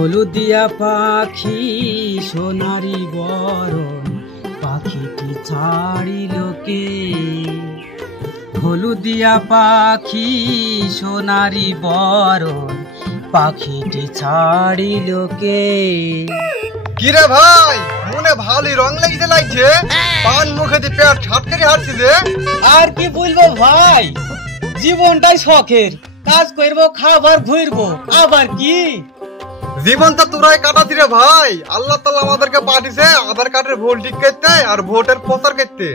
হলুদিয়া পাখি সোনারি বরণ পাখিটি ছাড়িল কে। হলুদিয়া পাখি সোনারি বরণ পাখিটি ছাড়িল কে। কিরে ভাই, মনে ভালোই রং লাগছে, পান মুখে দিয়ে পেট ছাটকারি হারছি যে। আর কি বলবো ভাই, জীবনটাই শখের, কাজ করবো খাবার ঘুরবো, আবার কি জীবন তো তোরাই কাটাছি রে ভাই। আল্লাহ তাআলা আমাদেরকে পাঠিয়েছে আধার কার্ডের ভোট ঠিক করতে আর ভোটের প্রচার করতে।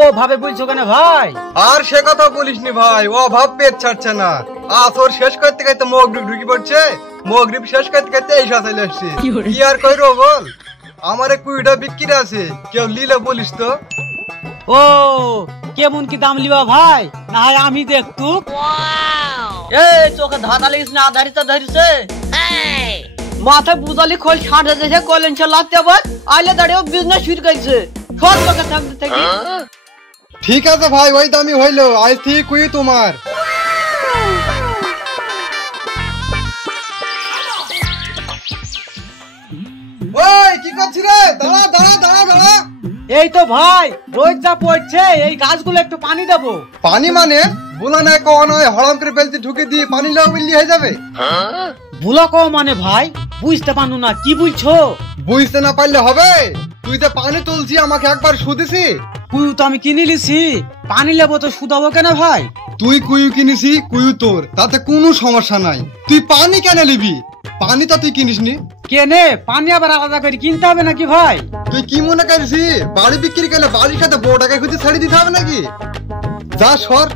ও ভাবে বলছো কেন ভাই? আর সে কথা বলিসনি ভাই, ও ভাব পেট ছাড়ছে না। আসর শেষ করতে করতে মগরিব ঢুকি পড়ছে, মগরিব শেষ করতে করতে এই সাথে চলে আসছে। কি আর কইরো বল, আমারে কুইটা বিক্রি আছে, কেউ লিলে বলিস তো। ও কেমন কি দাম লিবা ভাই, না হয় আমি দেখতু। এই চোখে ধাঁধা লেগেছ না, আধারিতা ধরিছে মাথায় বুঝালি খোল ছাঁটে দিয়েছে, কলেন চালাতে আবার আইলে দাঁড়িয়ে বিজনেস শুরু করেছে। সব চোখে থাকতে থেকে ঠিক আছে ভাই, ওই দামি হইলো, আজ থেকে কুই তোমার। ওই কি করছিস রে? দাঁড়া দাঁড়া দাঁড়া দাঁড়া। এই তো ভাই, রোজ যা পড়ছে, এই গাছগুলো একটু পানি দেবো। পানি মানে বুলা না কোন হয়, হড়াম করে বেলতে ঢুকে দিয়ে পানি লাও বিল্লি হয়ে যাবে। ভুলা কও মানে ভাই, বুঝতে পারনু না, কি বুঝছো? বুঝতে না পারলে হবে? তুই তো পানি তুলছি, আমাকে একবার শুধিছি। কুয়ু তো আমি কিনে লিছি, পানি লেবো তো শুধাবো কেন ভাই? তুই কুয়ু কিনিছি, কুয়ু তোর, তাতে কোনো সমস্যা নাই। তুই পানি কেন নিবি? পানি তো তুই কিনিসনি। কেনে পানি আবার আলাদা করে কিনতে হবে নাকি ভাই? তুই কি মনে করছিস বাড়ি বিক্রি করলে বাড়ির সাথে বউটাকে খুঁজে ছেড়ে দিতে হবে নাকি? যা সর,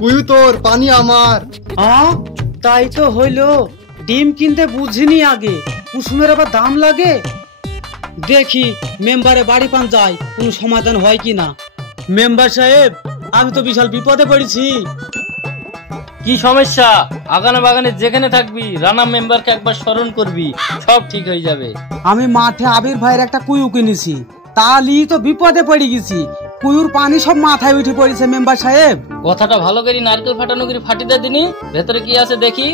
কুয়ু তোর, পানি আমার। তাই তো হইলো, ডিম কিনতে বুঝিনি আগে, কুসুমের আবার দাম লাগে। দেখি মেম্বারে বাড়ি পান যায়, কোন সমাধান হয় কি না। মেম্বার সাহেব, আমি তো বিশাল বিপদে পড়েছি। কি সমস্যা? আগানে বাগানে যেখানে থাকবি রানা মেম্বারকে একবার স্মরণ করবি, সব ঠিক হয়ে যাবে। আমি মাঠে আবির ভাইয়ের একটা কুয়ু কিনেছি, তালি তো বিপদে পড়ে গেছি। কুয়ুর পানি সব মাথায় উঠে পড়েছে মেম্বার সাহেব। কথাটা ভালো করে নারকেল ফাটানো করে ফাটিয়ে দিনি, ভেতরে কি আছে দেখি।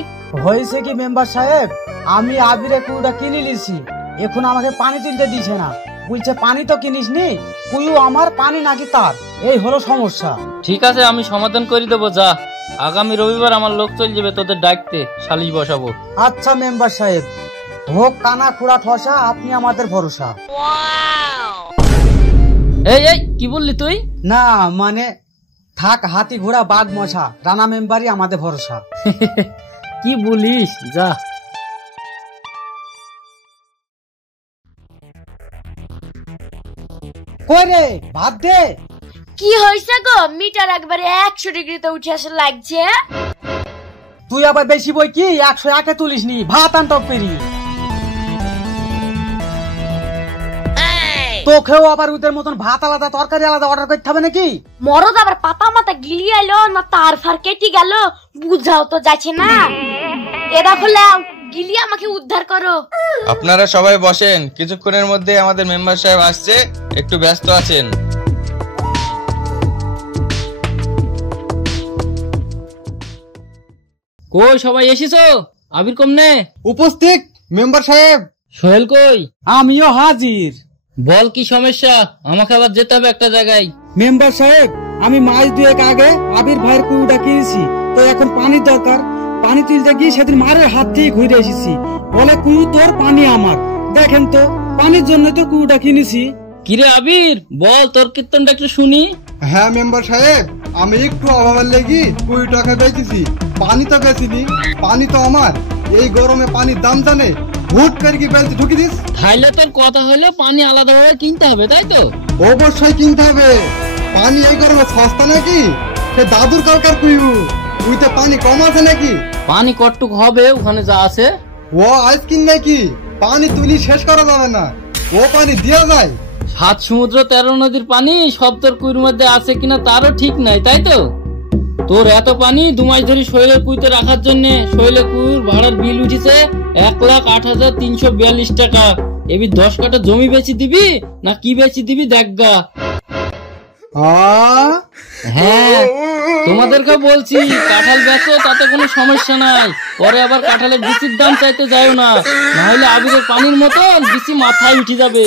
হয়েছে কি মেম্বার সাহেব, আমি আবিরে কুয়ুটা কিনে নিয়েছি, এখন আমাকে পানি তুলতে দিচ্ছে না, বলছে পানি তো কিনিস নি, কুয়ু আমার, পানি নাকি তার, এই হলো সমস্যা। ঠিক আছে, আমি সমাধান করে দেবো, যা। আগামী রবিবার আমার লোক চলে যাবে তোদের ডাকতে, সালিশ বসাবো। আচ্ছা মেম্বার সাহেব, হোক কানা খুড়া ঠসা, আপনি আমাদের ভরসা। এই এই কি বললি তুই? না মানে থাক হাতি ঘোড়া বাঘ মশা, রানা মেম্বারই আমাদের ভরসা। কি বলিস, যা। কই রে, ভাত দে। কি হয়েছে গো, মিটার একবারে 100 ডিগ্রিতে উঠে আসে লাগছে। তুই আবার বেশি বই কি 101-এ তুলিস নি, ভাত আনতে পেরি। তোকেও আবার ওদের মতন ভাত আলাদা তরকারি আলাদা অর্ডার করতে হবে নাকি? মরদ আবার পাতা মাথা গিলি আইলো না, তার ফার কেটে গেল, বুঝাও তো যাচ্ছে না। এরা হলে গিলি আমাকে উদ্ধার করো। আপনারা সবাই বসেন, কিছুক্ষণের মধ্যে আমাদের মেম্বার সাহেব আসছে, একটু ব্যস্ত আছেন। কই সবাই এসেছো? আবির কমনে? উপস্থিত মেম্বার সাহেব। সোহেল কই? আমিও হাজির। বল কি সমস্যা, আমাকে আবার যেতে হবে একটা জায়গায়। মেম্বার সাহেব, আমি মাস দুয়েক আগে আবির ভাইয়ের কুয়ুটা কিনেছি, তো এখন পানির দরকার। পানি তুলতে গিয়ে সেদিন মারের হাত থেকে ঘুরে এসেছি, বলে কুয়ু তোর, পানি আমার। দেখেন তো, পানির জন্য তো কুয়ুটা কিনেছি। কিরে আবির, বল তোর কীর্তনটা একটু শুনি। হ্যাঁ মেম্বার সাহেব, আমি একটু অভাবের লেগে কুড়ি টাকা বেচেছি, পানি তো বেচিনি, পানি তো আমার। এই গরমে পানির দাম জানে, হুট করে কি বেলতে ঢুকি দিস। তাইলে তোর কথা হলো পানি আলাদাভাবে কিনতে হবে, তাই তো? অবশ্যই কিনতে হবে, পানি এই গরমে সস্তা নাকি? সে দাদুর কালকার কুয়ু, উইতে পানি কম আছে নাকি? পানি কটটুক হবে ওখানে যা আছে। ও আইসক্রিম নাকি, পানি তুলি শেষ করা যাবে না, ও পানি দেওয়া যায়। 7 সমুদ্র 13 নদীর পানি সব তোর কুয়ুর মধ্যে আছে কিনা তারও ঠিক নাই, তাই তো? তোর এত পানি 2 মাস ধরে শৈলের কুইতে রাখার জন্য শৈলের কুয়ুর ভাড়ার বিল উঠেছে 1,08,342 টাকা। এবি 10 কাঠা জমি বেচি দিবি না কি বেচি দিবি দেখগা। হ্যাঁ, তোমাদেরকে বলছি কাঁঠাল বেচো, তাতে কোনো সমস্যা নাই। পরে আবার কাঁঠালের বিচির দাম চাইতে যাও না, নাহলে আবিরের পানির মতন বিচি মাথায় উঠে যাবে।